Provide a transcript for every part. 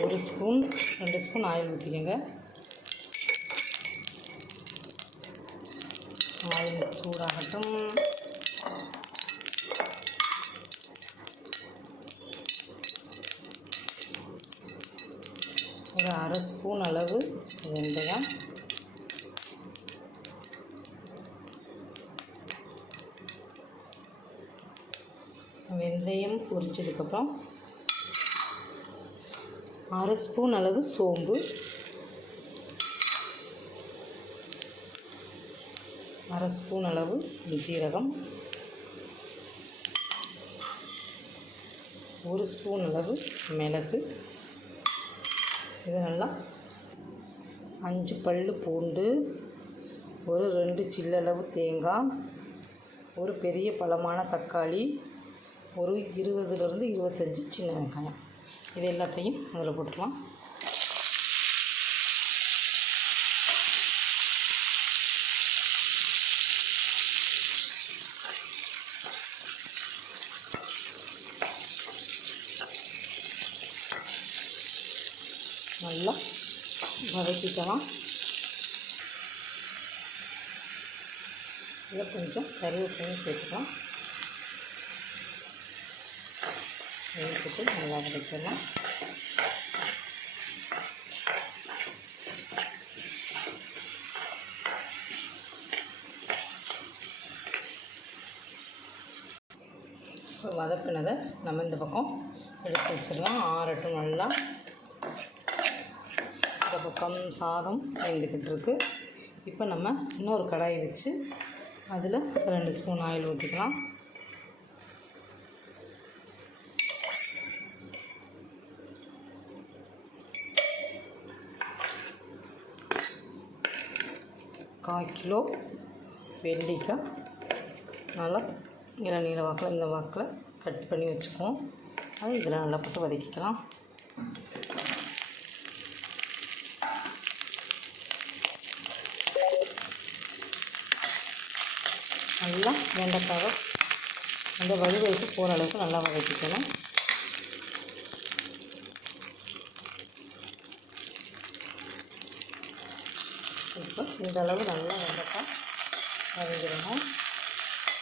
1 spoon 2 spoon oil ஊற்றிக்கோங்க. Oil சூடாகட்டும். ஒரு 1/2 ஸ்பூன் அளவு வெந்தயம், வெந்தயம் பொரிச்சதுக்கப்புறம் 1/2 ஸ்பூன் அளவு சோம்பு, 1/2 ஸ்பூன் அளவு ஜீரகம், 1 ஸ்பூன் அளவு மிளகு. இது நல்லா 5 பல் பூண்டு, ஒரு 2 சில்லளவு தேங்காய், ஒரு பெரிய பழமான தக்காளி, ஒரு 20லிருந்து 25 சின்ன வெங்காயம். இது எல்லாத்தையும் அதில் போட்டுக்கலாம். நல்லா வதக்கிக்கலாம். இதில் கொஞ்சம் கருவேப்பிலையும் சேர்த்துக்கலாம். சேர்த்துட்டு நல்லா வதக்கலாம். இப்போ வதக்கினதை நம்ம இந்த பக்கம் எடுத்து வச்சிடலாம். ஆறட்டும். நல்லா இந்த பக்கம் சாதம் வெந்துக்கிட்டு இருக்கு. இப்போ நம்ம இன்னொரு கடாயை வச்சு அதில் 2 ஸ்பூன் ஆயில் ஊற்றிக்கலாம். கால் கிலோ வெள்ளிக்காய் நல்லா நீல வாக்கில் இந்த வாக்கில் கட் பண்ணி வச்சுக்குவோம். அதை இதில் நல்லா போட்டு வதக்கிக்கலாம். நல்லா வெண்டைக்காவை அந்த வறுவலுக்கு போகிற அளவுக்கு நல்லா வதக்கிக்கணும். இப்போ இந்த அளவு நல்லா வெண்டைக்காய் வதங்கிடணும்.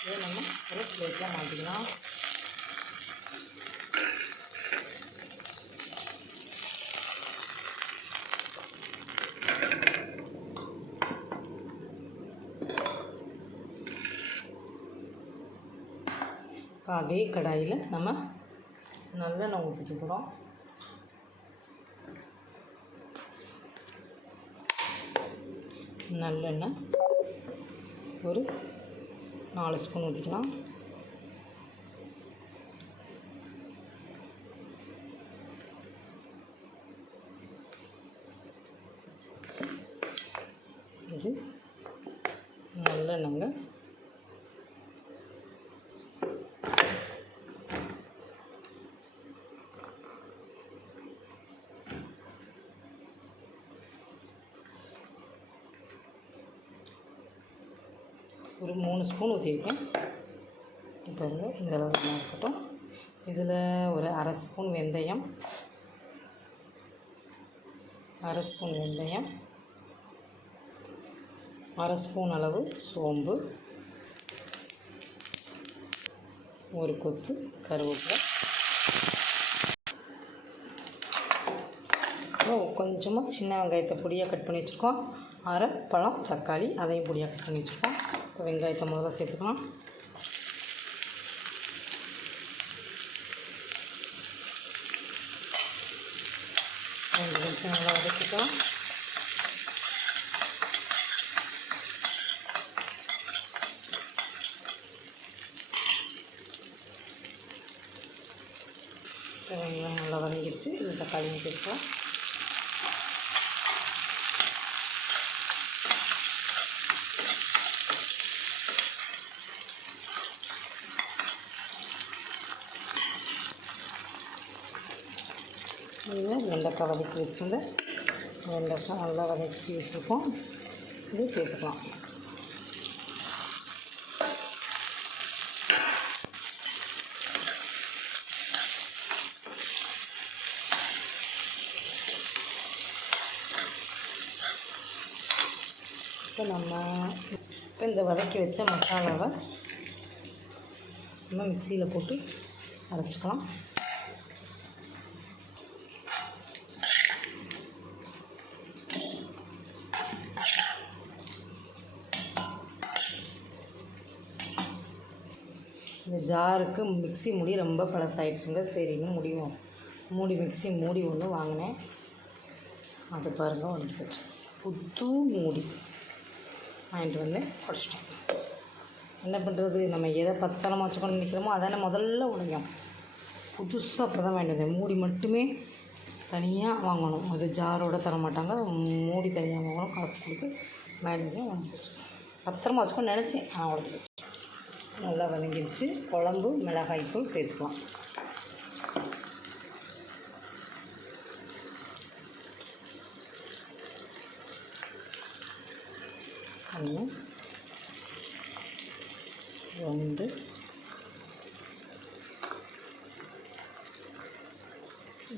இதை நம்ம ஒரு பிளேட்டில் மாற்றிக்கலாம். அதே கடாயில் நம்ம நல்லெண்ணெய் ஊற்றிக்க போகிறோம். நல்லெண்ணெய் ஒரு 4 ஸ்பூன் ஊற்றிக்கலாம். இது நல்லெண்ணெய்ங்க. ஒரு 3 ஸ்பூன் ஊற்றிருக்கேன். இப்போ இந்த அளவு இருக்கட்டும். இதில் ஒரு 1/2 ஸ்பூன் வெந்தயம், 1/2 ஸ்பூன் வெந்தயம், 1/2 ஸ்பூன் அளவு சோம்பு, ஒரு கொத்து கருவேப்பிலை, கொஞ்சமாக சின்ன வெங்காயத்தை பொடியாக கட் பண்ணி வச்சுருக்கோம். 1/2 பழம் தக்காளி, அதையும் பொடியாக கட் பண்ணி வச்சுருக்கோம். இப்போ வெங்காயத்தை முதல்ல சேர்த்துக்கலாம். கொஞ்சம் நிமிஷம் நல்லா வதக்கிக்கலாம். வெங்காயம் நல்லா வதங்கிடுச்சு. இந்த தக்காளியும் சேர்த்துக்கலாம். இதில் வெண்டைக்காய் வதக்கி வச்சுருந்தேன். வெண்டைக்காய் நல்லா வதக்கி வச்சுருக்கோம். இது சேர்த்துக்கலாம். இப்போ இந்த வதக்கி வச்ச மசாலாவை நம்ம மிக்சியில் போட்டு அரைச்சிக்கலாம். இந்த ஜாருக்கு மிக்ஸி மூடி ரொம்ப பழசாயிடுச்சுங்க. சரின்னு மூடி மிக்ஸி மூடி ஒன்று வாங்கினேன். அது பாருங்கள் ஒன்று புது மூடி வாங்கிட்டு வந்து உடச்சிட்டேன். என்ன பண்ணுறது, நம்ம எதை பத்தனமாக வச்சுக்கணும்னு நினைக்கிறோமோ அதானே முதல்ல உடையும். புதுசாக அப்போ தான் வாங்கிட்டு வந்தேன். மூடி மட்டுமே தனியாக வாங்கணும். அது ஜாரோடு தர மாட்டாங்க, மூடி தனியாக வாங்கணும். காசு கொடுத்து வாங்கிட்டு வந்து பத்திரமா வச்சுக்கணும்னு நினச்சேன். ஆனால் உடச்சி நல்லா வதங்கிடுச்சு. குழம்பு மிளகாய்த்தூள் சேர்த்துக்கலாம். ஒன்று 2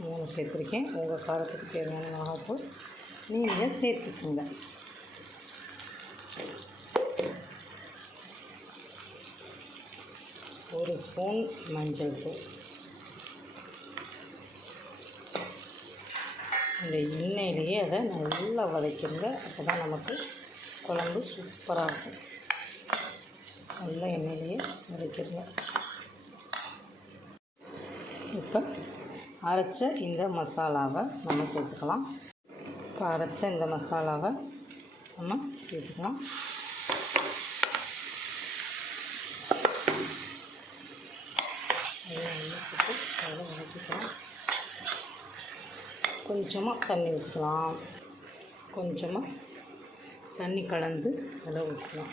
3 சேர்த்துருக்கேன். உங்கள் காரத்துக்கு தேவையான மிளகாய்த்தூள் நீங்கள் சேர்த்துக்கோங்க. ஒரு ஸ்பூன் மஞ்சள் தூள். இந்த எண்ணெயிலேயே அதை நல்லா வதக்கிடுங்க. அப்போ தான் நமக்கு குழம்பு சூப்பராக இருக்கும். நல்லா எண்ணெயிலேயே வதக்கிடுங்க. இப்போ அரைச்ச இந்த மசாலாவை நம்ம சேர்த்துக்கலாம். இப்போ அரைச்ச இந்த மசாலாவை நம்ம சேர்த்துக்கலாம். அதில் வதக்கிக்கலாம். கொஞ்சமாக தண்ணி ஊற்றலாம். கொஞ்சமாக தண்ணி கலந்து அதில் ஊற்றலாம்.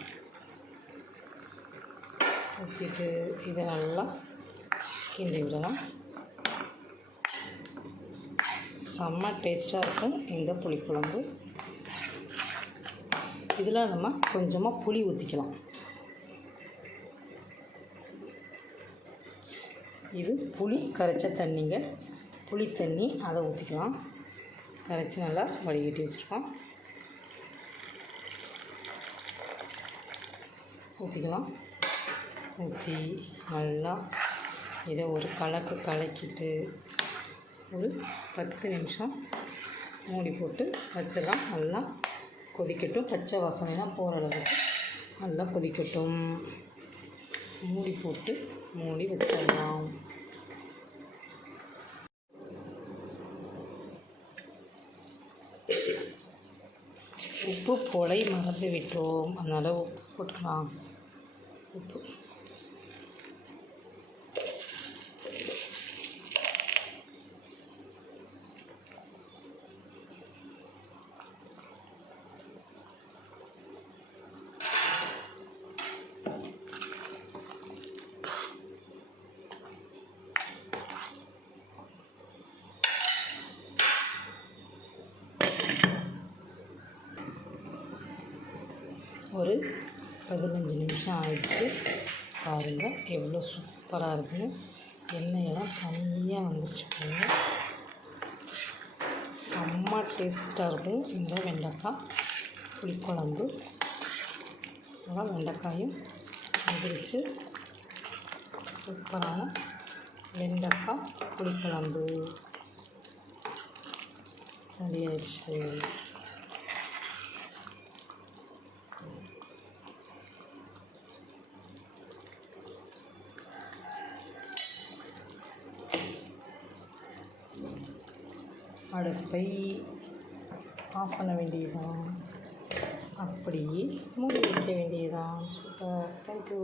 ஊற்றிட்டு இதை நல்லா கிண்டி விடலாம். செம்ம டேஸ்ட்டாக இருக்கும் இந்த புளிக்குழம்பு. இதில் நம்ம கொஞ்சமாக புளி ஊற்றிக்கலாம். இது புளி கரைச்ச தண்ணிங்க. புளி தண்ணி அதை ஊற்றிக்கலாம். கரைச்சி நல்லா வடிகட்டி வச்சுருக்கோம். ஊற்றிக்கலாம். ஊற்றி நல்லா இதை ஒரு கலக்கிட்டு ஒரு 10 நிமிஷம் மூடி போட்டு வச்சிடலாம். நல்லா கொதிக்கட்டும். பச்சை வாசனைலாம் போகிற அளவுக்கு நல்லா கொதிக்கட்டும். மூடி போட்டு மூடி வச்சிடலாம். உப்பு போலை மறந்து விட்டோம், அதனால் உப்பு போட்டுக்கலாம். உப்பு ஒரு 15 நிமிஷம் ஆயிடுச்சு. பாருங்கள் எவ்வளோ சூப்பராக இருக்குன்னு. எண்ணெயெல்லாம் தனியாக வந்துச்சு பாருங்க. செம்ம டேஸ்ட்டாக இருக்கும் இந்த வெண்டைக்காய் புளிக்குழம்பு. அதான் வெண்டைக்காயும் வந்துருச்சு. சூப்பரான வெண்டைக்காய் புளிக்குழம்பு ரெடி ஆயிடுச்சு. அடுப்பை ஆஃப் பண்ண வேண்டியதுதான். அப்படியே மூடி வைக்க வேண்டியதுதான். சூப்பர். தேங்க்யூ.